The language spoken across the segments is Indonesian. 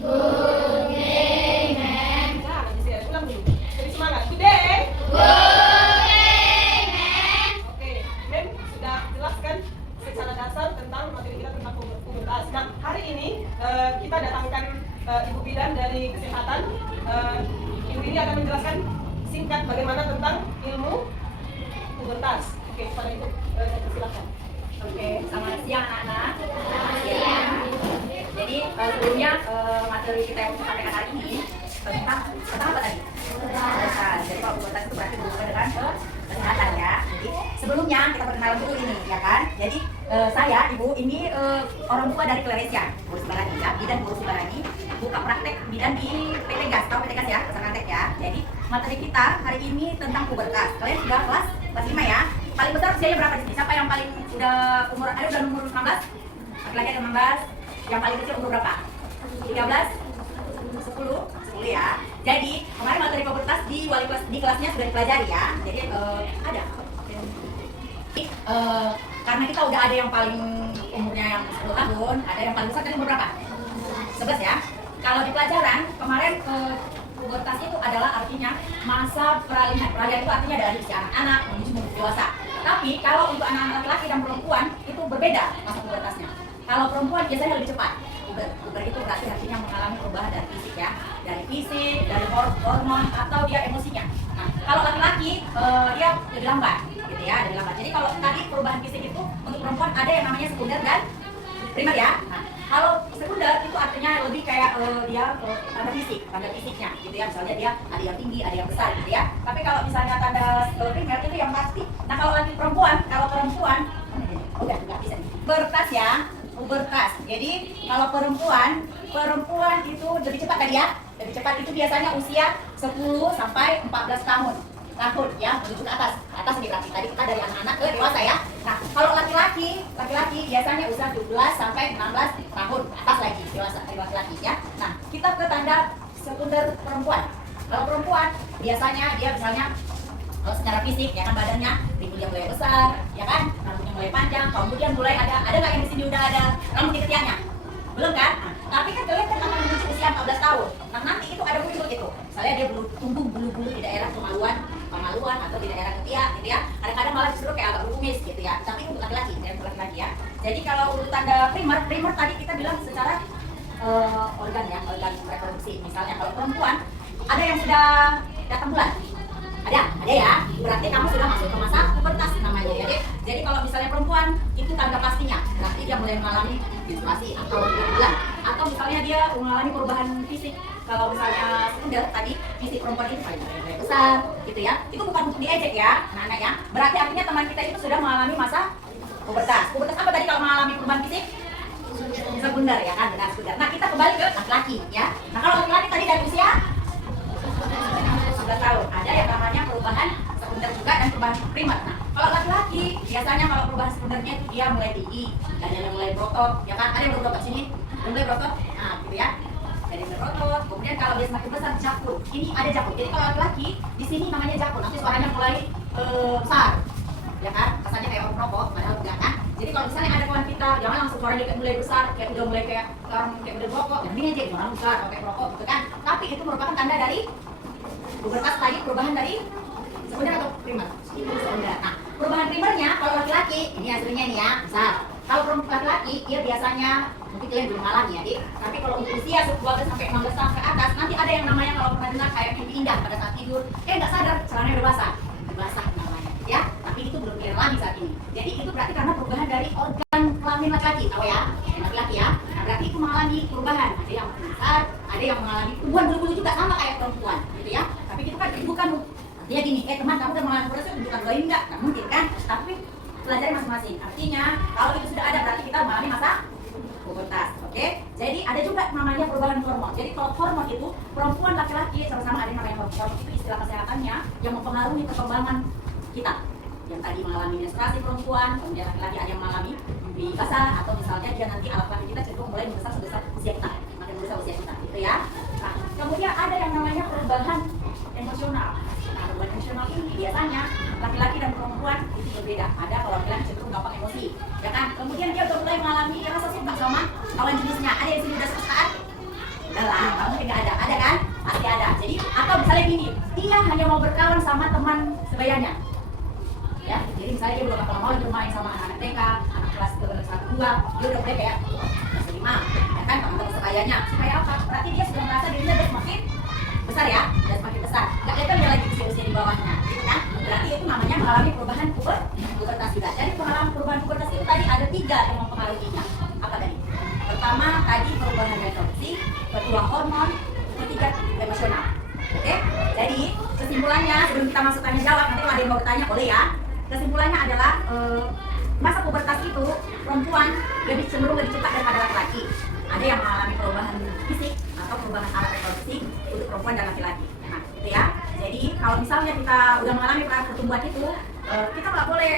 Nah, nanti saya ulang dulu. Jadi semangat. Today. Oke, Mem sudah jelaskan secara dasar tentang materi kita tentang pubertas. Nah, hari ini kita datangkan Ibu Bidan dari Kesehatan. Ibu ini akan menjelaskan singkat bagaimana tentang ilmu pubertas. Oke, pada Ibu silakan. Oke, selamat siang anak-anak. Selamat siang. Jadi sebelumnya materi kita yang kita sampaikan hari ini tentang apa tadi? Pubertas. Jadi kalau pubertas itu berarti berhubungan dengan kesehatan ya. Jadi sebelumnya kita perkenalan dulu ini ya kan. Jadi saya ibu ini orang tua dari Claresia, Bu Sibarani ya, bidan Bu Sibarani, buka praktek bidan di PT Gas, tahu PT Gas ya, pesan praktek ya. Jadi materi kita hari ini tentang pubertas. Kalian sudah kelas 5 ya. Paling besar usianya berapa di sini? Siapa yang paling udah umur ada udah umur 19? Laki-laki ada 19. Yang paling kecil umur berapa? 13? 10 ya. Jadi kemarin materi pubertas di wali kelas di kelasnya sudah dipelajari ya. Jadi ada. Karena kita udah ada yang paling umurnya yang 10 tahun, ada yang paling besar tadi umur berapa? 11 ya. Kalau di pelajaran kemarin pubertas itu adalah artinya masa peralihan. Peralihan itu artinya dari usia anak-anak menuju dewasa. Tapi kalau untuk anak-anak laki dan perempuan itu berbeda masa pubertasnya. Kalau perempuan biasanya lebih cepat. Puber itu berarti artinya mengalami perubahan dari fisik ya, dari fisik, dari hormon atau dia emosinya. Nah, kalau laki-laki dia lebih lambat, gitu ya, lebih lambat. Jadi kalau tadi perubahan fisik itu untuk perempuan ada yang namanya sekunder dan primer ya. Nah, kalau sekunder itu artinya lebih kayak dia tanda fisiknya, gitu ya. Misalnya dia ada yang tinggi, ada yang besar, gitu ya. Tapi kalau misalnya tanda primer itu yang pasti. Nah, kalau perempuan udah nggak bisa. Pubertas ya. Pubertas. Jadi kalau perempuan itu lebih cepat tadi ya. Lebih cepat itu biasanya usia 10 sampai 14 tahun ya, menuju ke atas. Atas ini berarti tadi kita dari anak-anak ke dewasa ya. Nah, kalau laki-laki biasanya usia 17 sampai 16 tahun atas lagi dewasa laki-laki ya. Nah, kita ke tanda sekunder perempuan. Kalau perempuan biasanya dia misalnya secara fisik ya kan badannya rambutnya mulai besar ya kan, rambutnya mulai panjang, kemudian mulai ada nggak yang di sini udah ada rambut di ketiaknya? Belum kan? Nah, tapi kan kalian kan akan menuju usia 14 tahun. Nah, nanti itu ada muncul itu. Misalnya dia tumbuh bulu-bulu di daerah kemaluan atau di daerah ketiak gitu ya. Kadang-kadang malah justru kayak agak berkumis gitu ya. Tapi untuk laki-laki ya. Jadi kalau untuk tanda primer tadi kita bilang secara organ reproduksi. Misalnya kalau perempuan ada yang sudah datang bulan. Ada ya, berarti kamu sudah masuk ke masa pubertas namanya ya. Jadi kalau misalnya perempuan itu tanda pastinya, berarti dia mulai mengalami menstruasi atau bulan, atau misalnya dia mengalami perubahan fisik. Kalau misalnya sekunder tadi fisik perempuan itu paling besar, gitu ya. Itu bukan untuk diejek ya, anak-anak ya. Berarti artinya teman kita itu sudah mengalami masa pubertas. Pubertas apa tadi kalau mengalami perubahan fisik? Sekunder ya kan, benar sekunder. Nah, kita kembali ke laki-laki ya. Nah, kalau laki-laki tadi dari usia 11 tahun. Ada yang namanya perubahan sekunder juga dan perubahan primer. Nah, kalau laki-laki biasanya kalau perubahan sekundernya itu dia mulai tinggi dan dia mulai berotot, ya kan? Ada yang berotot sini, mulai berotot. Nah, gitu ya. Jadi berotot. Kemudian kalau dia semakin besar jakun. Ini ada jakun. Jadi kalau laki-laki di sini namanya jakun. Nanti suaranya mulai besar. Ya kan? Rasanya kayak orang merokok, padahal enggak kan? Jadi kalau misalnya ada kawan kita, jangan langsung suaranya kayak mulai besar, kayak udah mulai kayak orang kayak udah merokok. Dan ini aja orang besar, kayak merokok gitu kan? Tapi itu merupakan tanda dari pubertas tadi, perubahan dari sekunder atau primer? Sekunder. Nah, perubahan primernya kalau laki-laki, ini hasilnya nih ya, besar. Kalau laki-laki, dia biasanya mungkin kalian belum alami ya, tapi kalau untuk usia 12 sampai 16 tahun ke atas, nanti ada yang namanya kalau pernah dengar kayak mimpi indah pada saat tidur, nggak sadar celananya udah basah namanya, ya. Tapi itu belum alami saat ini. Jadi itu berarti karena perubahan dari organ kelamin laki-laki, tahu ya, laki-laki ya. Nah, berarti itu mengalami perubahan. Ada yang besar, ada yang mengalami tumbuhan bulu-bulu juga sama kayak perempuan, gitu ya. Tapi itu kan bukan artinya gini, teman kamu udah mengalami proses tunjukkan lain nggak mungkin kan? Tapi pelajari masing-masing. Artinya kalau itu sudah ada berarti kita mengalami masa pubertas. Oke? Jadi ada juga namanya perubahan hormon. Jadi kalau hormon itu perempuan laki-laki sama-sama ada yang namanya hormon. Hormon itu istilah kesehatannya yang mempengaruhi perkembangan kita. Yang tadi mengalami menstruasi perempuan, kemudian laki-laki ada yang mengalami mimpi basah, atau misalnya dia nanti alat kelamin kita cenderung mulai membesar sebesar usia kita, makin besar usia kita, gitu ya. Nah, kemudian ada yang namanya perubahan emosional. Nah, perubahan emosional ini biasanya laki-laki dan perempuan itu berbeda. Ada kalau laki-laki cenderung gampang emosi, ya kan? Kemudian dia udah mulai mengalami rasa suka sama lawan jenisnya. Ada yang sini udah suka, udah lah kebayanya. Ya, jadi misalnya dia belum apa mau bermain sama anak-anak TK, anak kelas 1, 2, dia udah mulai kayak kelas 5, ya kan, teman-teman sebayanya. Supaya apa? Berarti dia sudah merasa dirinya udah semakin besar ya, udah semakin besar. Gak kelihatan dia lagi usia-usia di bawahnya, gitu kan? Berarti itu namanya mengalami perubahan pubertas juga. Jadi pengalaman perubahan pubertas itu tadi ada 3 yang mempengaruhinya. Apa tadi? Pertama tadi perubahan reproduksi, kedua hormon, ketiga emosional. Oke? Jadi kesimpulannya sebelum kita masuk tanya jawab, nanti kalau ada yang mau bertanya boleh ya. Kesimpulannya adalah masa pubertas itu perempuan lebih cenderung lebih cepat daripada laki-laki. Ada yang mengalami perubahan fisik atau perubahan alat reproduksi untuk perempuan dan laki-laki. Nah, itu ya. Jadi kalau misalnya kita udah mengalami pertumbuhan itu, kita nggak boleh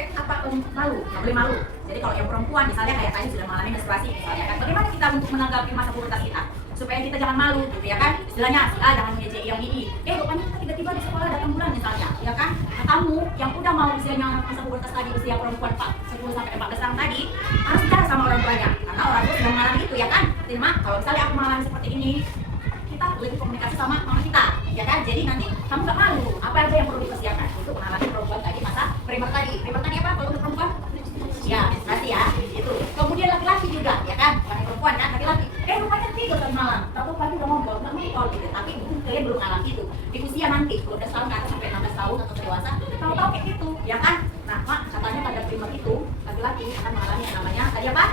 malu, nggak boleh malu. Jadi kalau yang perempuan misalnya kayak tadi sudah mengalami menstruasi misalnya kan, bagaimana kita untuk menanggapi masa pubertas kita supaya kita jangan malu gitu ya kan? Istilahnya jangan ngejek yang ini. Rupanya kita tiba-tiba di sekolah datang bulan misalnya, ya kan? Nah, kamu yang udah mau usianya masa pubertas tadi usia perempuan 10 sampai 14 tahun tadi harus bicara sama orang tuanya karena orang tua sudah mengalami itu ya kan? Terima. Kalau misalnya aku mengalami seperti ini, kita lebih komunikasi sama mama kita, ya kan? Jadi nanti kamu gak malu. Apa aja yang perlu dipersiapkan untuk mengalami perempuan tadi masa primer tadi? Primer tadi apa kalau untuk perempuan? Ya, menstruasi ya, itu. Kemudian laki-laki juga, ya kan? Bukan perempuan kan, laki-laki. Rupanya tidur tadi malam, tahu pagi udah ngompol, nggak ngompol gitu. Tapi mungkin kalian belum alami itu. Di usia nanti, 12 tahun ke atas sampai 16 tahun atau dewasa, tahu-tahu kayak gitu, ya kan? Nah, mak katanya pada primer itu laki-laki akan mengalami yang namanya tadi apa?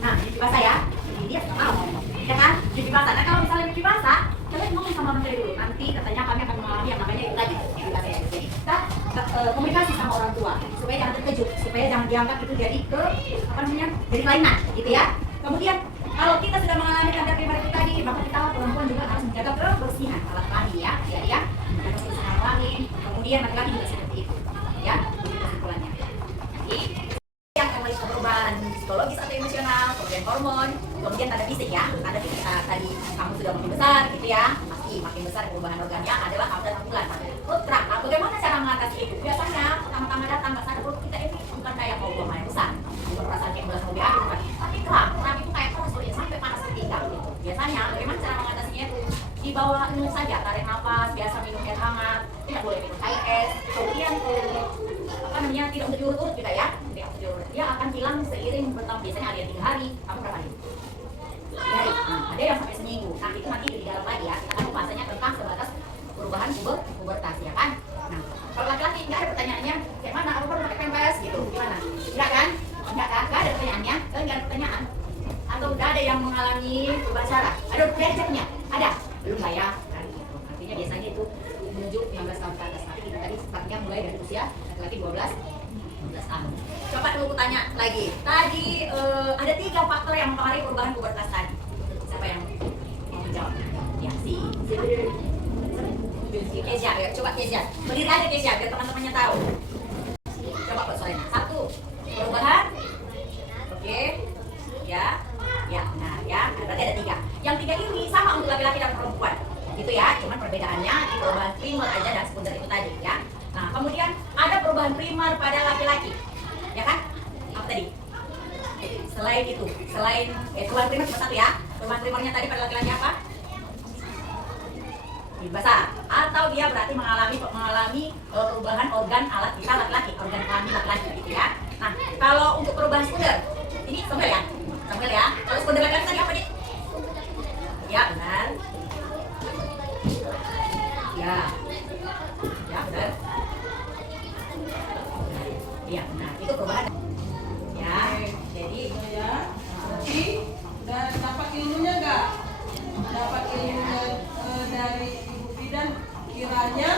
Nah, mimpi basah ya. Jadi dia nggak mau, ya kan? Mimpi basah. Nah, kalau misalnya mimpi basah, kalian ngomong sama orang tua dulu. Nanti katanya kami akan mengalami yang namanya itu tadi, mimpi basah ya. Jadi kita komunikasi sama orang tua supaya jangan terkejut, supaya jangan dianggap itu jadi jadi kelainan, gitu ya. Kemudian kalau kita sudah mengalami tanda primer itu tadi, maka kita perempuan juga harus menjaga kebersihan alat kelamin ya, ya, menjaga kebersihan alat kelamin. Kemudian laki-laki juga seperti itu, ya. Begitu kesimpulannya. Jadi yang namanya perubahan psikologis atau emosional, kemudian hormon, kemudian tanda fisik ya. Tanda fisik tadi kamu sudah makin besar, gitu ya. Pasti makin besar perubahan organnya adalah haus dan bulan. Putra, nah, bagaimana cara mengatasi itu? Biasanya pertama-tama datang nggak sadar perut kita ini bukan kayak mau buang air besar, bukan perasaan kayak belas mobil air, bukan. Tapi kram itu kayak terus ya sampai panas pinggang gitu. Biasanya bagaimana cara mengatasinya itu? Dibawa minum saja, tarik nafas, biasa minum air hangat, tidak boleh minum air es. Kemudian tidak untuk diurut-urut kita ya, tidak untuk diurut. Dia akan hilang seiring bertambah. Biasanya ada yang 3 hari, kamu berapa hari? 3 hari. Nah, ada yang sampai seminggu. Nah itu nanti di dalam lagi ya. Kita kan bahasanya tentang sebatas perubahan pubertas ya kan. Nah kalau laki-laki nggak ada pertanyaannya kayak mana, aku perlu pakai pampers gitu, gimana? Enggak kan? Enggak ada pertanyaannya, kalian nggak ada pertanyaan atau udah ada yang mengalami perubahan saraf? Ada belajarnya? Ada? Belum lah ya. Nah, gitu. Artinya biasanya itu menuju 16 tahun ke atas. Tapi kita tadi startnya mulai dari usia laki-laki 12 tahun. Coba dulu tanya lagi. Tadi ada 3 faktor yang mempengaruhi perubahan pubertas tadi. Siapa yang mau menjawab? Ya si Kezia, ya, coba Kezia. Berdiri aja Kezia biar teman-temannya tahu. Coba buat suaranya. 1, perubahan. Oke. Ya. Nah, ya. Berarti ada 3. Yang 3 ini sama untuk laki-laki dan perempuan. Gitu ya. Cuman perbedaannya di perubahan primer aja dan sekunder itu tadi ya. Nah, kemudian ada perubahan primer pada laki-laki. Ya kan? Apa tadi? Selain itu, perubahan primer cuma 1 ya. Perubahan primernya tadi pada laki-laki apa? Basah, atau dia berarti mengalami perubahan organ alat kita laki-laki, organ kelamin laki-laki gitu ya. Nah, kalau untuk perubahan sekunder, ini sempel ya. Kalau sekunder laki-laki tadi apa nih? Ya benar. Ya benar. Ya benar. Itu perubahan. Ya, jadi dan dapat ilmunya nggak? Dapat ilmunya dari Ibu Bidan kiranya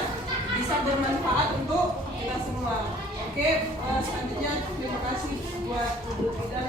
bisa bermanfaat untuk kita semua. Oke, selanjutnya terima kasih buat Ibu Bidan